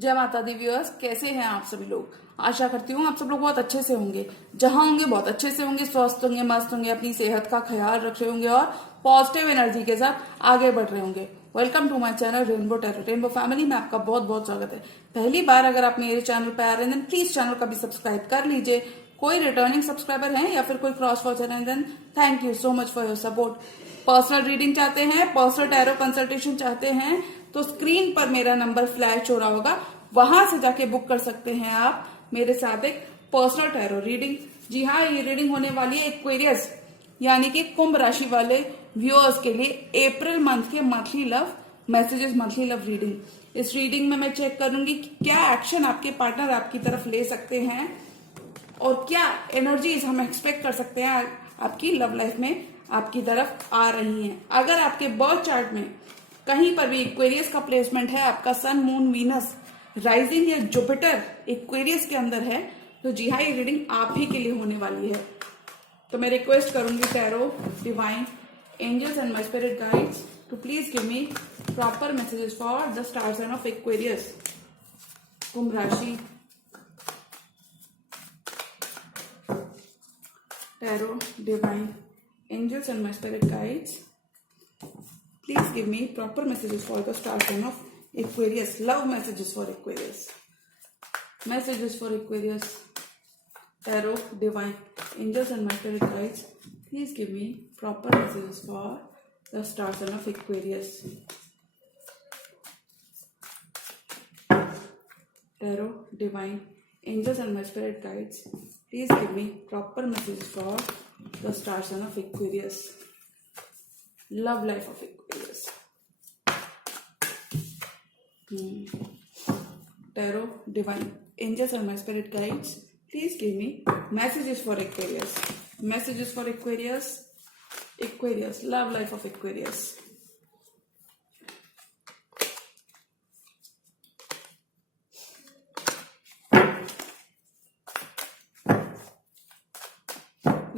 जय माता the viewers, कैसे हैं आप सभी लोग। आशा करती हूँ आप सब लोग बहुत अच्छे से होंगे। जहां होंगे बहुत अच्छे से होंगे, स्वस्थ होंगे, मस्त होंगे, अपनी सेहत का ख्याल रख रहे होंगे और पॉजिटिव एनर्जी के साथ आगे बढ़ रहे होंगे। Welcome to my channel rainbow tarot. Rainbow family में आपका बहुत बहुत स्वागत है। पहली बार अगर आप मेरे चैनल पर आ रहे हैं देन प्लीज चैनल का भी सब्सक्राइब कर लीजिए। कोई रिटर्निंग सब्सक्राइबर हैं या फिर कोई क्रॉस वॉचर हैं then thank you so much for your support. Personal reading चाहते हैं, पर्सनल टैरो कंसल्टेशन चाहते हैं तो स्क्रीन पर मेरा नंबर फ्लैश हो रहा होगा, वहां से जाके बुक कर सकते हैं आप मेरे साथ एक पर्सनल टैरो रीडिंग। जी हाँ, ये रीडिंग होने वाली है एक्वेरियस यानी कि कुंभ राशि वाले व्यूअर्स के लिए अप्रैल मंथ के monthly love messages, monthly love reading. इस रीडिंग में मैं चेक करूंगी कि क्या एक्शन आपके पार्टनर आपकी तरफ ले सकते हैं और क्या एनर्जीज हम एक्सपेक्ट कर सकते हैं आपकी लव लाइफ में आपकी तरफ आ रही हैं। अगर आपके बर्थ चार्ट में कहीं पर भी इक्वेरियस का प्लेसमेंट है, आपका सन, मून, वीनस, राइजिंग या जुपिटर इक्वेरियस के अंदर है, तो जी हाँ, ये रीडिंग आप ही के लिए होने वाली है। तो मैं रिक्वेस्ट करूंगी tarot, divine, angels and my spirit guides to please give me proper messages for the star sign of Aquarius, कुंभ राशि। Tarot, divine, angels and my spirit guides, please give me proper messages for the star sign of Aquarius. Love messages for Aquarius. Messages for Aquarius. Tarot, divine, angels and my spirit guides, please give me proper messages for the star sign of Aquarius. Tarot, divine, angels and my spirit guides, please give me proper messages for the star sign of Aquarius. Love life of Aquarius. Tarot, divine, angels and my spirit guides, please give me messages for Aquarius. Messages for Aquarius. Aquarius, love life of Aquarius.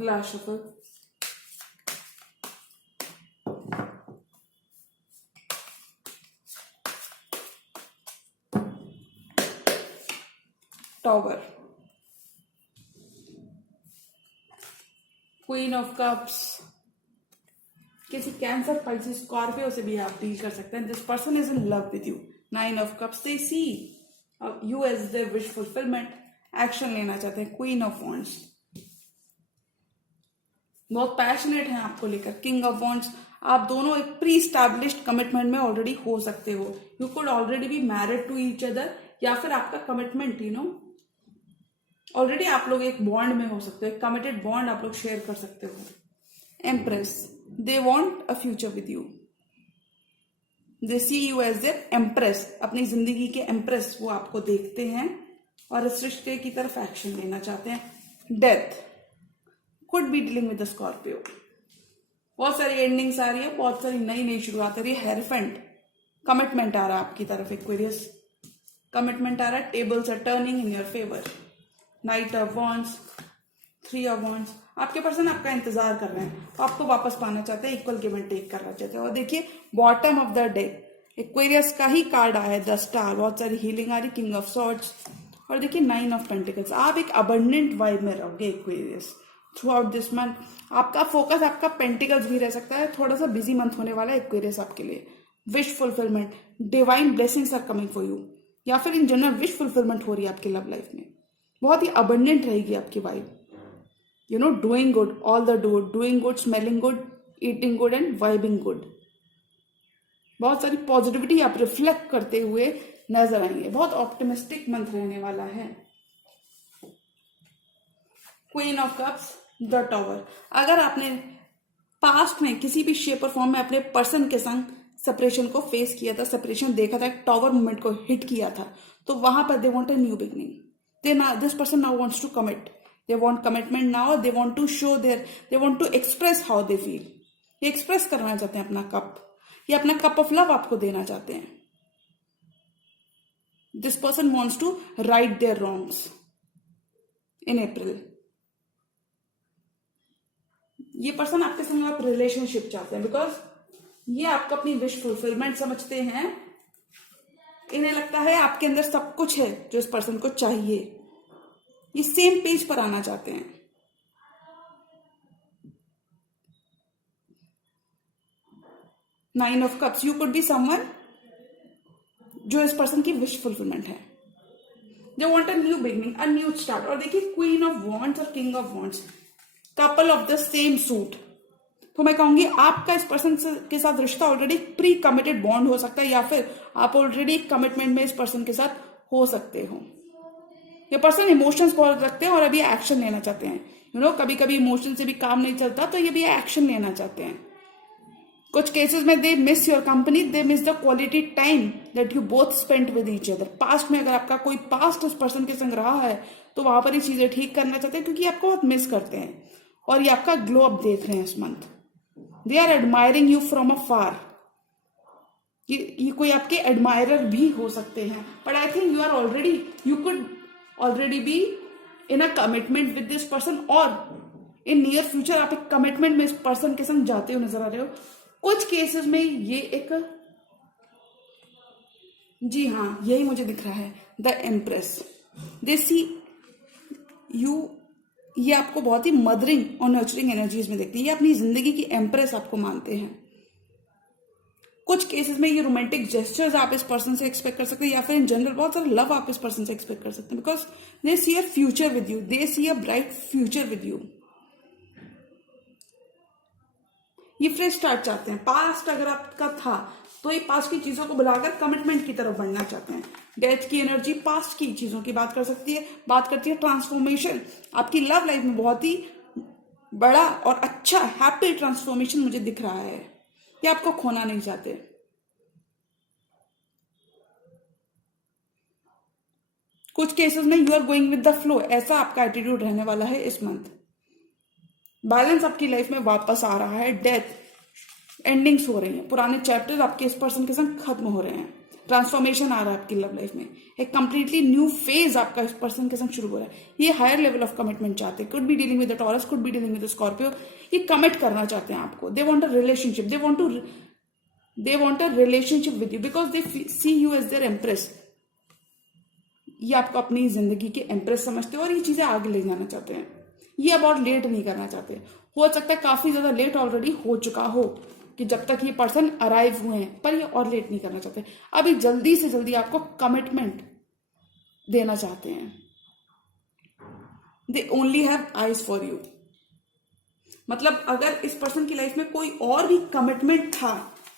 Last shuffle. Tower. Queen of Cups. किसी Cancer, Pisces, Scorpio से भी आप deal कर सकते हैं। This person is in love with you. Nine of cups, they see you as their wish fulfilment. Action लेना चाहते हैं। क्वीन ऑफ वॉन्ड्स, बहुत पैशनेट हैं आपको लेकर। किंग ऑफ वॉन्ड्स, आप दोनों एक प्री स्टैब्लिश्ड कमिटमेंट में ऑलरेडी हो सकते हो। You could already be married to each other, या फिर आपका कमिटमेंट ऑलरेडी आप लोग एक बॉन्ड में हो सकते हो। कमिटेड बॉन्ड आप लोग शेयर कर सकते हो। Empress, they want a future with you. They see you as their empress, अपनी जिंदगी के एम्प्रेस वो आपको देखते हैं और इस रिश्ते की तरफ एक्शन लेना चाहते हैं। Death, could be dealing with the Scorpio. बहुत सारी एंडिंग्स आ रही है, बहुत सारी नई नई शुरुआत आ रही है। हेरफेंट, कमिटमेंट आ रहा है आपकी तरफ एक्वेरियस। कमिटमेंट आ रहा है, tables are turning in your favour. Knight of wands, three of wands, आपके पर्सन आपका इंतजार कर रहे हैं, आपको वापस पाना चाहते हैं, इक्वल गिव एंड टेक करना चाहते हैं। और देखिए bottom of the day Aquarius का ही कार्ड आया है, द स्टार। बहुत सारी हीलिंग आ रही, किंग ऑफ सॉर्ड्स, और देखिए नाइन ऑफ पेंटिकल्स। आप एक अबंडेंट वाइब में रहोगे Aquarius through out this month. आपका फोकस आपका पेंटिकल्स भी रह सकता है। थोड़ा सा बिजी मंथ होने वाला है एक्वेरियस आपके लिए। Wish fulfilment, divine blessings are coming for you, या फिर इन जनरल विश फुलफिलमेंट हो रही है आपकी लव लाइफ में। बहुत ही अबंडेंट रहेगी आपकी vibe. Doing good, all the doing good, smelling good, eating good and vibing good. बहुत सारी पॉजिटिविटी आप रिफ्लेक्ट करते हुए नजर आएंगे। बहुत ऑप्टिमिस्टिक मंथ रहने वाला है। Queen of cups, the tower. अगर आपने पास्ट में किसी भी शेप और फॉर्म में अपने पर्सन के संग सेपरेशन को फेस किया था, सेपरेशन देखा था, टॉवर मूवमेंट को हिट किया था, तो वहां पर they want a new beginning. This person now wants to commit, they want commitment now, they want to show they want to express how they feel. ये एक्सप्रेस करना चाहते हैं अपना कप, ये अपना कप ऑफ लव आपको देना चाहते हैं। This person wants to right their wrongs in April. ये पर्सन आपके संग आप रिलेशनशिप चाहते हैं बिकॉज ये आपको अपनी विश फुलफिलमेंट समझते हैं। इन्हें लगता है आपके अंदर सब कुछ है जो इस पर्सन को चाहिए। ये सेम पेज पर आना चाहते हैं। Nine of cups, you could be someone जो इस पर्सन की विश फुलफिलमेंट है। दे want a new beginning, a new start. और देखिए क्वीन ऑफ वॉन्ड्स और king of wands, couple of the same suit. तो मैं कहूंगी आपका इस पर्सन के साथ रिश्ता ऑलरेडी प्री कमिटेड बॉन्ड हो सकता है, या फिर आप ऑलरेडी कमिटमेंट में इस पर्सन के साथ हो सकते हो। ये पर्सन इमोशंस बहुत रखते हैं और अभी एक्शन लेना चाहते हैं। कभी कभी इमोशन से भी काम नहीं चलता, तो ये भी एक्शन लेना चाहते हैं। कुछ केसेस में they miss your company, they miss the quality time that you both spent with each other. Past में अगर आपका कोई पास्ट उस पर्सन के संग रहा है तो वहां पर ये चीजें ठीक करना चाहते हैं, क्योंकि आपको बहुत मिस करते हैं और ये आपका ग्लो अप देख रहे हैं इस month. They are admiring you from afar. ये कोई आपके एडमायरर भी हो सकते हैं, but I think you could already be in a commitment with this person, और इन नियर फ्यूचर आप एक कमिटमेंट में इस पर्सन के संग जाते हुए नजर आ रहे हो। कुछ केसेस में ये एक, जी हाँ, यही मुझे दिख रहा है, the empress. They see you, ये आपको बहुत ही मदरिंग और नर्चरिंग एनर्जीज में देखती है। ये अपनी जिंदगी की एम्प्रेस आपको मानते हैं। कुछ केसेस में ये रोमांटिक जेस्चर्स आप इस पर्सन से एक्सपेक्ट कर सकते हैं, या फिर इन जनरल बहुत सारा लव आप इस पर्सन से एक्सपेक्ट कर सकते हैं, because they see a future with you, they see a bright future with you. ये फ्रेश स्टार्ट चाहते हैं। पास्ट अगर आपका था तो ये पास्ट की चीजों को बुलाकर कमिटमेंट की तरफ बढ़ना चाहते हैं। डेथ की एनर्जी पास्ट की चीजों की बात कर सकती है, बात करती है ट्रांसफॉर्मेशन। आपकी लव लाइफ में बहुत ही बड़ा और अच्छा हैप्पी ट्रांसफॉर्मेशन मुझे दिख रहा है। ये आपको खोना नहीं चाहते। कुछ केसेस में you are going with the flow, ऐसा आपका एटीट्यूड रहने वाला है इस मंथ। बैलेंस आपकी लाइफ में वापस आ रहा है। डेथ एंडिंग्स हो रही हैं, पुराने चैप्टर्स आपके इस पर्सन के संग खत्म हो रहे हैं। ट्रांसफॉर्मेशन आ रहा है आपकी लव लाइफ में। एक कंप्लीटली न्यू फेज आपका इस पर्सन के संग शुरू हो रहा है। ये हायर लेवल ऑफ कमिटमेंट चाहते हैं। Could be dealing with the Taurus, could be dealing with the Scorpio. ये कमिट करना चाहते हैं आपको। They want a relationship, they want a relationship with you, because they see you as their empress. ये आपको अपनी जिंदगी के एम्प्रेस समझते हो और ये चीजें आगे ले जाना चाहते हैं। ये अब और लेट नहीं करना चाहते। हो सकता है काफी ज्यादा लेट ऑलरेडी हो चुका हो कि जब तक ये पर्सन अराइव हुए हैं, पर ये और लेट नहीं करना चाहते। अभी जल्दी से जल्दी आपको कमिटमेंट देना चाहते हैं। They only have eyes for you. मतलब अगर इस पर्सन की लाइफ में कोई और भी कमिटमेंट था,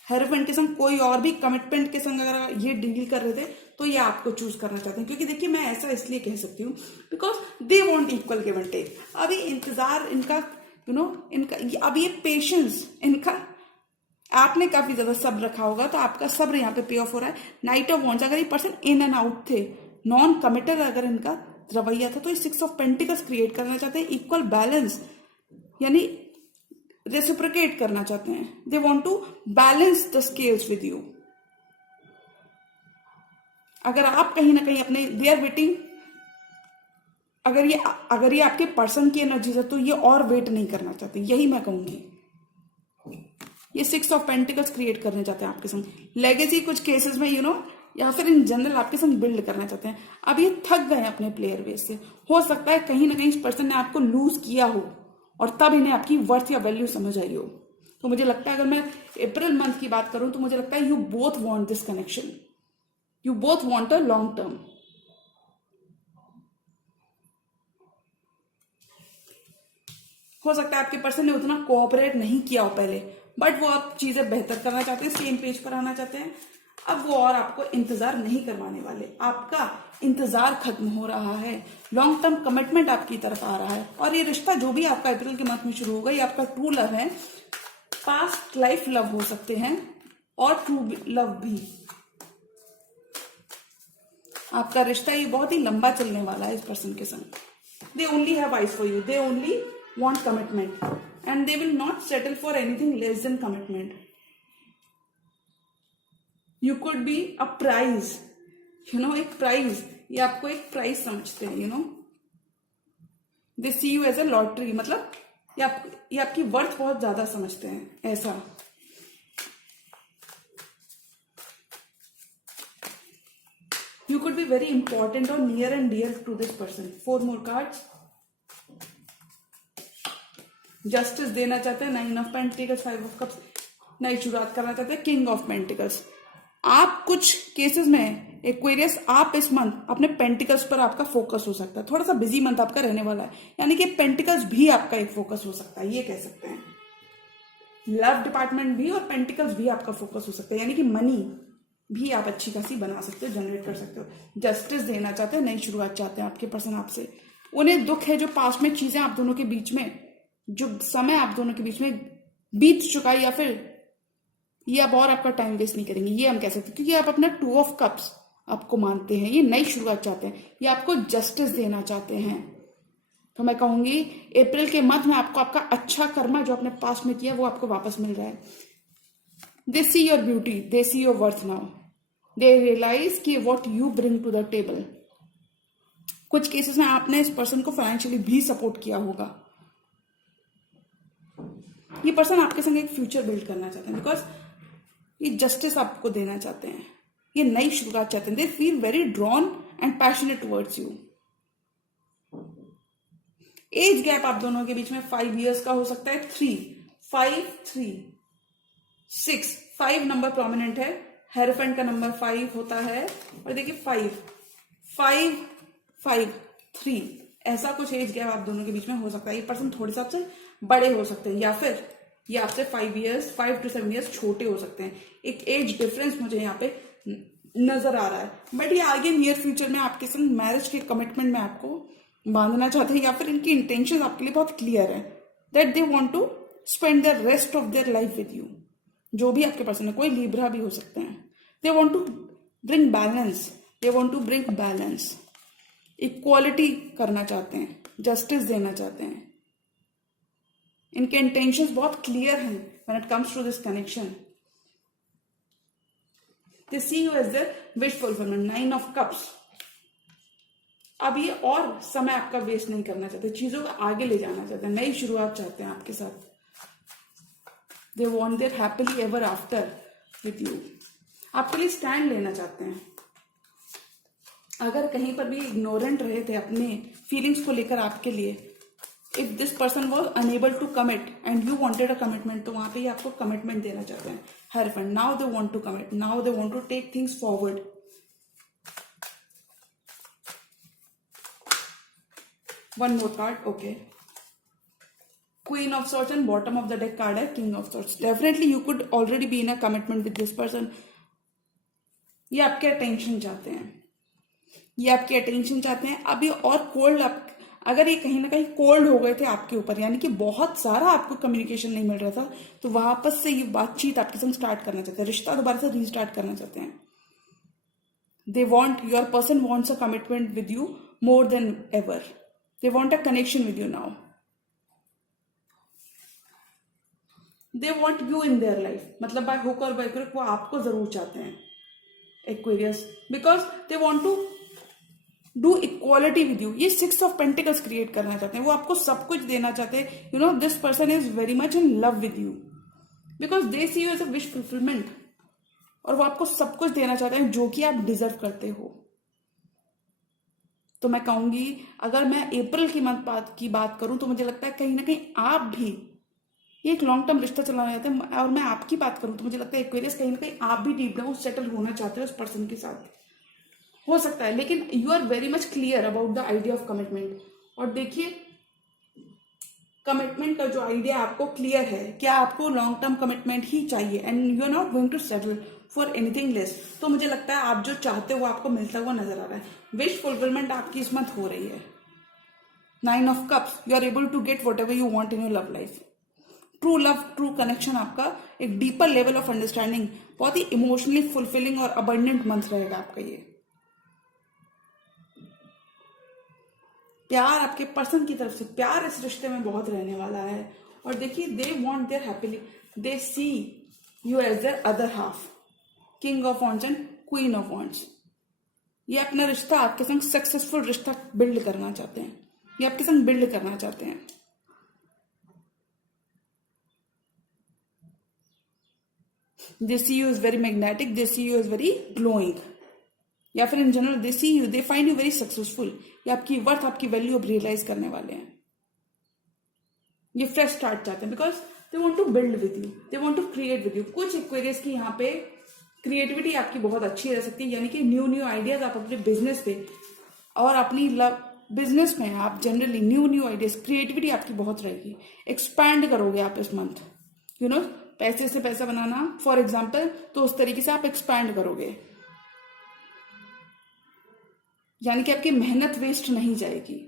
हेरोफेंट के संग कोई और भी कमिटमेंट के संग अगर ये डील कर रहे थे, तो ये आपको चूज करना चाहते हैं। क्योंकि देखिए, मैं ऐसा इसलिए कह सकती हूँ because they want equal give and take. अभी इंतजार इनका, इनका अब ये पेशेंस इनका, आपने काफी ज्यादा सब्र रखा होगा, तो आपका सब्र यहाँ पे पे ऑफ हो रहा है। नाइट ऑफ वॉन्ड्स, अगर ये पर्सन इन एंड आउट थे, नॉन कमिटेड अगर इनका रवैया था, तो ये 6 ऑफ पेंटिकल्स क्रिएट करना चाहते हैं। इक्वल बैलेंस यानी रेसिप्रोकेट करना चाहते हैं। They want to balance the scales with you. अगर आप कहीं ना कहीं अपने दे आर वेटिंग, अगर ये आपके पर्सन की एनर्जी है, तो ये और वेट नहीं करना चाहते, यही मैं कहूंगी। ये 6 ऑफ पेंटिकल्स क्रिएट करने चाहते हैं आपके संग। लेगेसी कुछ केसेस में या फिर इन जनरल आपके संग बिल्ड करना चाहते हैं। अब ये थक गए अपने प्लेयर बेस से। हो सकता है कहीं ना कहीं इस पर्सन ने आपको लूज किया हो और तब इन्हें आपकी वर्थ या वैल्यू समझ आई हो। तो मुझे लगता है, अगर मैं अप्रैल मंथ की बात करूं, तो मुझे लगता है you both want this connection, you both want a long term. हो सकता है आपके पर्सन ने उतना कोऑपरेट नहीं किया हो पहले, बट वो अब चीजें बेहतर करना चाहते हैं, सेम पेज पर आना चाहते हैं। अब वो और आपको इंतजार नहीं करवाने वाले। आपका इंतजार खत्म हो रहा है। लॉन्ग टर्म कमिटमेंट आपकी तरफ आ रहा है। और ये रिश्ता जो भी आपका अप्रैल के मंथ में शुरू होगा, ये आपका ट्रू लव है। पास्ट लाइफ लव हो सकते हैं और ट्रू लव भी। आपका रिश्ता ये बहुत ही लंबा चलने वाला है इस पर्सन के संग। They only have eyes for you, they only want commitment and they will not settle for anything less than commitment. You could be a prize, एक प्राइज। ये आपको एक प्राइज समझते हैं, they see you as a lottery। मतलब ये आपकी worth बहुत ज्यादा समझते हैं, ऐसा। You could be very important or near and dear to this person. 4 more cards. Justice देना चाहते हैं, 9 ऑफ पेंटिकल्स, 5 ऑफ कप्स, नई शुरुआत करना चाहते हैं, किंग ऑफ पेंटिकल्स। आप कुछ केसेस में एक्वेरियस, आप इस मंथ अपने पेंटिकल्स पर आपका फोकस हो सकता है, थोड़ा सा बिजी मंथ आपका रहने वाला है, यानी कि पेंटिकल्स भी आपका एक फोकस हो सकता है, ये कह सकते हैं। लव डिपार्टमेंट भी और पेंटिकल्स भी आपका फोकस हो सकता है, यानी कि मनी भी आप अच्छी खासी बना सकते हो, जनरेट कर सकते हो। जस्टिस देना चाहते हैं, नई शुरुआत चाहते हैं आपके पर्सन आपसे। उन्हें दुख है जो पास्ट में चीजें आप दोनों के बीच में, जो समय आप दोनों के बीच में बीत चुका है, या फिर ये अब और आपका टाइम वेस्ट नहीं करेंगे, ये हम कह सकते हैं, क्योंकि आप अपना 2 ऑफ कप्स आपको मानते हैं, ये नई शुरुआत चाहते हैं, ये आपको जस्टिस देना चाहते हैं। तो मैं कहूंगी अप्रैल के मंथ में आपको आपका अच्छा कर्मा जो आपने पास्ट में किया वो आपको वापस मिल रहा है। They see your beauty, they see your worth now, they realise कि what you bring to the table. कुछ केसेस में आपने इस पर्सन को फाइनेंशियली भी सपोर्ट किया होगा। ये पर्सन आपके संग एक फ्यूचर बिल्ड करना चाहते हैं, बिकॉज ये जस्टिस आपको देना चाहते हैं, ये नई शुरुआत चाहते हैं। They feel very drawn and passionate towards you. Age gap आप दोनों के बीच में 5 years का हो सकता है। 3, 5, 3, 6, 5 नंबर प्रोमिनेंट है, हेरोफेंट का नंबर 5 होता है, और देखिए 5, 5, 5, 3, ऐसा कुछ एज गैप आप दोनों के बीच में हो सकता है। ये पर्सन थोड़े से आपसे बड़े हो सकते हैं, या फिर ये आपसे 5 to 7 years छोटे हो सकते हैं। एक एज डिफरेंस मुझे यहाँ पे नजर आ रहा है, बट ये आगे नियर फ्यूचर में आपके संग मैरिज के कमिटमेंट में आपको बांधना चाहते हैं, या फिर इनकी इंटेंशन आपके लिए बहुत क्लियर है that they want to spend the rest of their life with you. जो भी आपके पर्सन है, कोई लिब्रा भी हो सकते हैं। They want to bring balance, they want to bring balance, equality करना चाहते हैं, जस्टिस देना चाहते हैं। इनके इंटेंशंस बहुत क्लियर हैं when it comes to this connection. They see you as the wish fulfilment, 9 of cups. अब ये और समय आपका वेस्ट नहीं करना चाहते, चीजों को आगे ले जाना चाहते हैं, नई शुरुआत चाहते हैं आपके साथ। दे want their happily ever after with you, आपके लिए स्टैंड लेना चाहते हैं। अगर कहीं पर भी इग्नोरेंट रहे थे अपने फीलिंग्स को लेकर आपके लिए, if this person was unable to commit and you wanted a commitment, तो वहां पे आपको कमिटमेंट देना चाहते हैं। Hierophant, now they want to commit, now they want to take things forward. One more card, okay. Queen of Swords and bottom of the deck card है King of Swords. Definitely you could already be in a commitment with this person. ये आपके attention चाहते हैं, ये आपके attention चाहते हैं। अभी और कोल्ड, अगर ये कहीं ना कहीं कोल्ड हो गए थे आपके ऊपर, यानी कि बहुत सारा आपको कम्युनिकेशन नहीं मिल रहा था, तो वापस से ये बातचीत आपके संग स्टार्ट करना चाहते हैं, रिश्ता दोबारा से रीस्टार्ट करना चाहते हैं। They want, your person wants a commitment with you more than ever. They want a connection with you now. They want you in their life. मतलब by hook or by crook वो आपको जरूर चाहते हैं Aquarius, because they want to do equality with you. ये 6 of Pentacles create करना चाहते हैं, वो आपको सब कुछ देना चाहते हैं। You know, this person is very much in love with you because they see you as a wish fulfillment, और वो आपको सब कुछ देना चाहते हैं जो कि आप डिजर्व करते हो। तो मैं कहूंगी, अगर मैं अप्रैल की मंथ की बात करूं, तो मुझे लगता है कहीं ना कहीं आप भी एक लॉन्ग टर्म रिश्ता चलाना चाहते हैं, और मैं आपकी बात करूं तो मुझे लगता है एक्वेरियस कहीं ना कहीं आप भी डीप डाउन सेटल होना चाहते हो उस पर्सन के साथ, हो सकता है। लेकिन you are very much clear about the idea of commitment. और देखिए, कमिटमेंट का जो आइडिया आपको क्लियर है, क्या आपको लॉन्ग टर्म कमिटमेंट ही चाहिए and you are not going to settle for anything less. तो मुझे लगता है आप जो चाहते हो वो आपको मिलता हुआ नजर आ रहा है। विश फुलफिलमेंट आपकी इस मंथ हो रही है। 9 of cups, you are able to get whatever you want in your love life. True love, true connection, आपका एक डीपर लेवल ऑफ अंडरस्टैंडिंग, बहुत ही इमोशनली फुलफिलिंग और अबंडेंट मंथ रहेगा आपका ये। प्यार आपके पर्सन की तरफ से, प्यार इस रिश्ते में बहुत रहने वाला है। और देखिए, they want their happily, they see you as their other half, king of wands and queen of wands. ये अपना रिश्ता आपके संग सक्सेसफुल रिश्ता बिल्ड करना चाहते हैं, ये आपके संग बिल्ड करना चाहते हैं। They see you as very magnetic, they see you as very glowing. या फिर in general they see you, they find you very successful, ये आपकी वर्थ, आपकी वैल्यू अब रियलाइज करने वाले हैं। ये फ्रेश स्टार्ट चाहते हैं because they want to build with you, they want to create with you. कुछ एक्वेरियस की यहाँ पे क्रिएटिविटी आपकी बहुत अच्छी रह सकती है, यानी कि न्यू न्यू आइडियाज आप अपने बिजनेस पे और अपनी बिजनेस में आप जनरली न्यू आइडियाज, क्रिएटिविटी आपकी बहुत रहेगी। एक्सपैंड करोगे आप इस मंथ, यू नो, पैसे से पैसा बनाना फॉर एग्जाम्पल, तो उस तरीके से आप एक्सपैंड करोगे, यानी कि आपकी मेहनत वेस्ट नहीं जाएगी।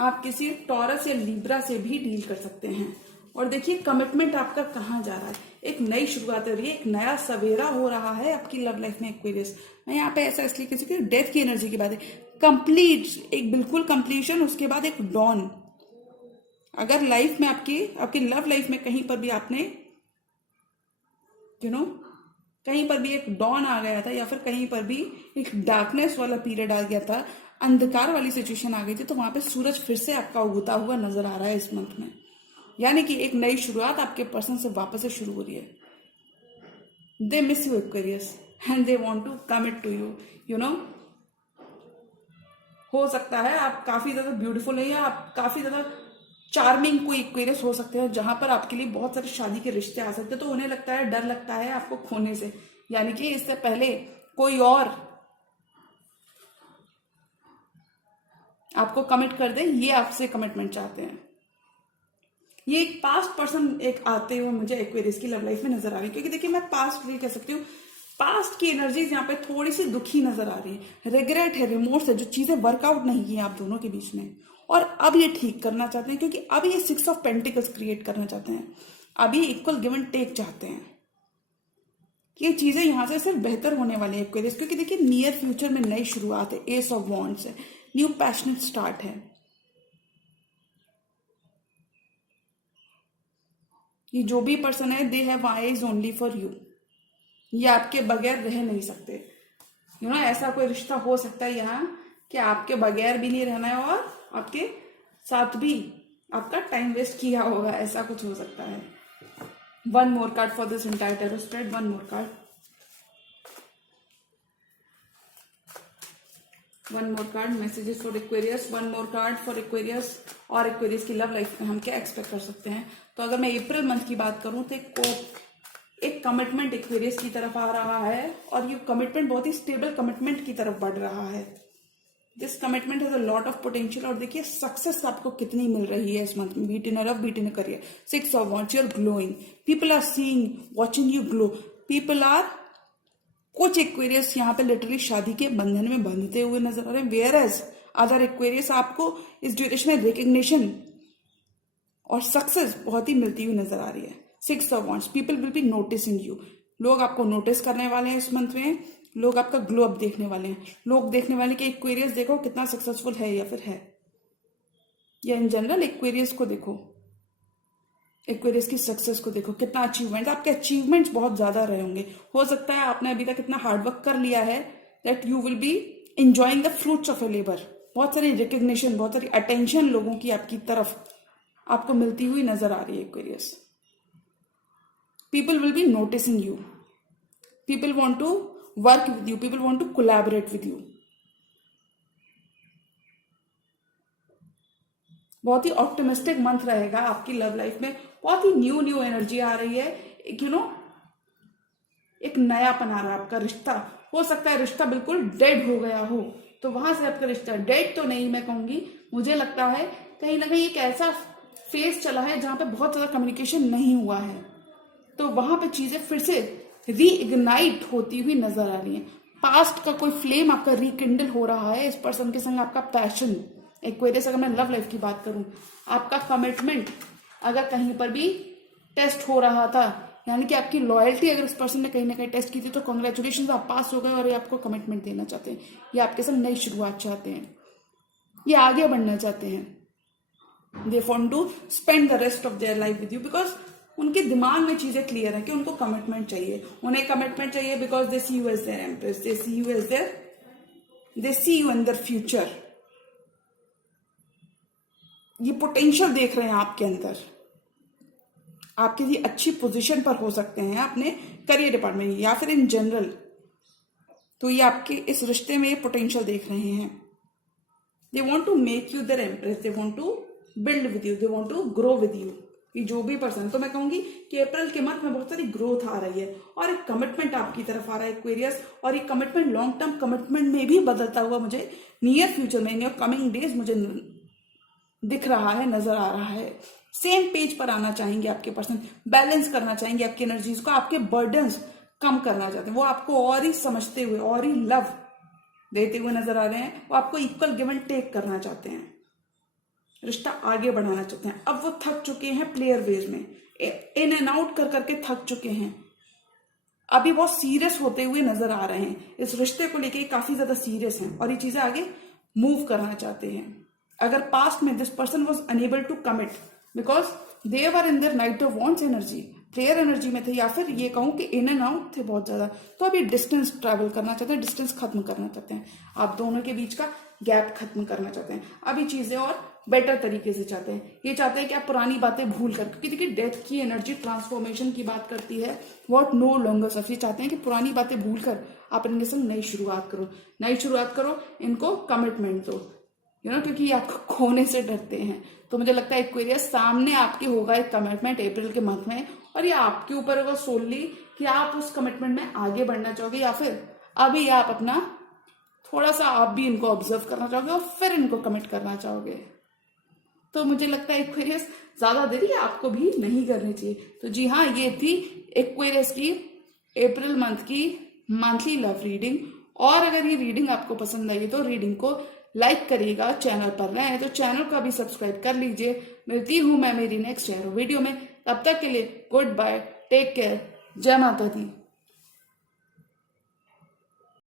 आप किसी टॉरस या लिब्रा से भी डील कर सकते हैं। और देखिए कमिटमेंट आपका कहाँ जा रहा है, एक नई शुरुआत हो रही है, एक नया सवेरा हो रहा है आपकी लव लाइफ में एक्वेरियस। मैं यहाँ पे ऐसा इसलिए किसी की डेथ की एनर्जी की बात है, कंप्लीट, एक बिल्कुल कंप्लीशन, उसके बाद एक डॉन। अगर लाइफ में आपकी लव लाइफ में कहीं पर भी आपने यू नो कहीं पर भी एक डॉन आ गया था, या फिर कहीं पर भी एक डार्कनेस वाला पीरियड आ गया था, अंधकार वाली सिचुएशन आ गई थी, तो वहां पे सूरज फिर से आपका उगता हुआ नजर आ रहा है इस मंथ में। यानी कि एक नई शुरुआत आपके पर्सन से वापस से शुरू हो रही है। They miss you Aquarius and they want to commit to you, you know. हो सकता है आप काफी ज्यादा ब्यूटीफुल है, या आप काफी ज्यादा चार्मिंग कोई एक्वेरियस हो सकते हैं, जहां पर आपके लिए बहुत सारे शादी के रिश्ते आ सकते हैं, तो उन्हें लगता है, डर लगता है आपको खोने से, यानी कि इससे पहले कोई और आपको कमिट कर दे, ये आपसे कमिटमेंट चाहते हैं। ये एक पास्ट पर्सन एक आते हुए मुझे एक्वेरियस की लव लाइफ में नजर आ रही है, क्योंकि देखिए मैं पास्ट भी कह सकती हूँ, पास्ट की एनर्जीज यहाँ पे थोड़ी सी दुखी नजर आ रही है, रिग्रेट है, रिमोर्स है, जो चीजें वर्कआउट नहीं की आप दोनों के बीच में, और अब ये ठीक करना चाहते हैं, क्योंकि अब ये 6 ऑफ पेंटिकल्स क्रिएट करना चाहते हैं, अब ये इक्वल गिव एंड टेक चाहते हैं। ये चीजें यहां से सिर्फ बेहतर होने वाली है एक्वेरियस, क्योंकि देखिए नियर फ्यूचर में नई शुरुआत है, एस ऑफ वॉन्ड्स है, न्यू पैशनेट स्टार्ट है। ये जो भी पर्सन है, they have eyes only for you, ये आपके बगैर रह नहीं सकते, यू नो। ऐसा कोई रिश्ता हो सकता है यहाँ कि आपके बगैर भी नहीं रहना है, और आपके साथ भी आपका टाइम वेस्ट किया होगा, ऐसा कुछ हो सकता है। One more card for this entire tarot spread, one more card, one more card, messages for Aquarius, one more card for Aquarius. और एक्वेरियस की लव लाइफ में हम क्या एक्सपेक्ट कर सकते हैं? तो अगर मैं अप्रैल मंथ की बात करूं तो एक कमिटमेंट एक्वेरियस की तरफ आ रहा है, और ये कमिटमेंट बहुत ही स्टेबल कमिटमेंट की तरफ बढ़ रहा है। This commitment has a lot of potential. और देखिए सक्सेस आपको कितनी मिल रही है इस मंथ में, be it in love, be it in career, 6 of wands, you are glowing, people are seeing, watching you glow, people are, कुछ एक्वेरियस यहाँ पे लिटरली शादी के बंधन में बंधते हुए नजर आ रहे हैं, वेयर एज अदर एक्वेरियस आपको इस ड्यूरेशन में रिकग्निशन और सक्सेस बहुत ही मिलती हुई नजर आ रही है। 6 of wands, people will be noticing you, लोग आपको नोटिस करने वाले हैं इस मंथ में, लोग आपका ग्लो अप देखने वाले हैं, लोग देखने वाले कि एक्वेरियस देखो कितना सक्सेसफुल है या फिर है, या इन जनरल एक्वेरियस को देखो, एक्वेरियस की सक्सेस को देखो, कितना अचीवमेंट, आपके अचीवमेंट्स बहुत ज्यादा रहे होंगे। हो सकता है आपने अभी तक इतना हार्डवर्क कर लिया है that you will be enjoying the fruits of a labour. बहुत सारी रिकग्निशन, बहुत सारी अटेंशन लोगों की आपकी तरफ आपको मिलती हुई नजर आ रही है Aquarius. People will be noticing you, people want to work with you, people want to collaborate with you. बहुत ही ऑप्टिमिस्टिक मंथ रहेगा आपकी लव लाइफ में, बहुत ही न्यू एनर्जी आ रही है, एक यू नो एक नयापन आ रहा है। आपका रिश्ता, हो सकता है रिश्ता बिल्कुल डेड हो गया हो, तो वहां से आपका रिश्ता, डेड तो नहीं मैं कहूंगी, मुझे लगता है कहीं ना कहीं एक ऐसा फेज चला है जहां पे बहुत ज्यादा कम्युनिकेशन नहीं हुआ है, तो वहां पे चीजें फिर से रीइग्नाइट होती हुई नजर आ रही है। पास्ट का कोई फ्लेम आपका रिकिंडल हो रहा है, इस पर्सन के संग आपका पैशन, एक्वेरियस अगर मैं लव लाइफ की बात करूं, आपका कमिटमेंट अगर कहीं पर भी टेस्ट हो रहा था, यानी कि आपकी लॉयल्टी अगर इस पर्सन ने कहीं ना कहीं टेस्ट की थी, तो कॉन्ग्रेचुलेशन, आप पास हो गए और ये आपको कमिटमेंट देना चाहते हैं, ये आपके संग नई शुरुआत चाहते हैं, ये आगे बढ़ना चाहते हैं। They want to spend the rest of their life with you, because उनके दिमाग में चीजें क्लियर है कि उनको कमिटमेंट चाहिए, उन्हें कमिटमेंट चाहिए, because they see you as their empress, they see you as their, they see you in their future. ये पोटेंशियल देख रहे हैं आपके अंदर, आप किसी अच्छी पोजीशन पर हो सकते हैं अपने करियर डिपार्टमेंट में या फिर इन जनरल। तो ये आपके इस रिश्ते में ये पोटेंशियल देख रहे हैं। They want to make you their empress, they want to build with you, they want to grow with you. कि जो भी पर्सन, तो मैं कहूंगी कि अप्रैल के मंथ में बहुत सारी ग्रोथ आ रही है और एक कमिटमेंट आपकी तरफ आ रहा है एक्वेरियस, और ये कमिटमेंट लॉन्ग टर्म कमिटमेंट में भी बदलता हुआ मुझे नियर फ्यूचर में, इन कमिंग डेज मुझे दिख रहा है, नजर आ रहा है। सेम पेज पर आना चाहेंगे आपके पर्सन, बैलेंस करना चाहेंगे आपकी एनर्जीज को, आपके बर्डन्स कम करना चाहते हैं। वो आपको और ही समझते हुए और ही लव देते हुए नजर आ रहे हैं। वो आपको इक्वल गिव एंड टेक करना चाहते हैं, रिश्ता आगे बढ़ाना चाहते हैं। अब वो थक चुके हैं प्लेयर वेज में, इन एंड आउट कर करके थक चुके हैं। अभी बहुत सीरियस होते हुए नजर आ रहे हैं, इस रिश्ते को लेके काफी ज्यादा सीरियस हैं और ये चीजें आगे मूव करना चाहते हैं। अगर पास्ट में this person was unable to commit because they were in their knight of wands energy, player energy में थे, या फिर ये कहूं कि इन एंड आउट थे बहुत ज्यादा, तो अभी डिस्टेंस ट्रैवल करना चाहते हैं, डिस्टेंस खत्म करना चाहते हैं, आप दोनों के बीच का गैप खत्म करना चाहते हैं। अभी चीजें और बेटर तरीके से चाहते हैं। ये चाहते हैं कि आप पुरानी बातें भूल कर, क्योंकि देखिए डेथ की एनर्जी ट्रांसफॉर्मेशन की बात करती है, व्हाट नो लॉन्गर सर्व। ये चाहते हैं कि पुरानी बातें भूल कर आप इनके संग नई शुरुआत करो, नई शुरुआत करो, इनको कमिटमेंट दो, क्योंकि ये आपको खोने से डरते हैं। तो मुझे लगता है एक्वेरियस सामने आपके होगा एक कमिटमेंट अप्रैल के मंथ में, और ये आपके ऊपर होगा सोलली कि आप उस कमिटमेंट में आगे बढ़ना चाहोगे या फिर अभी आप अपना थोड़ा सा आप भी इनको ऑब्जर्व करना चाहोगे और फिर इनको कमिट करना चाहोगे। तो मुझे लगता है एक्वेरियस ज्यादा देरी आपको भी नहीं करनी चाहिए। तो जी हाँ, ये थी एक्वेरियस की अप्रैल मंथ की मंथली लव रीडिंग। और अगर ये रीडिंग आपको पसंद आई तो रीडिंग को लाइक करिएगा, चैनल पर नए हैं तो चैनल को भी सब्सक्राइब कर लीजिए। मिलती हूं मैं मेरी नेक्स्ट वीडियो में, तब तक के लिए गुड बाय, टेक केयर, जय माता दी।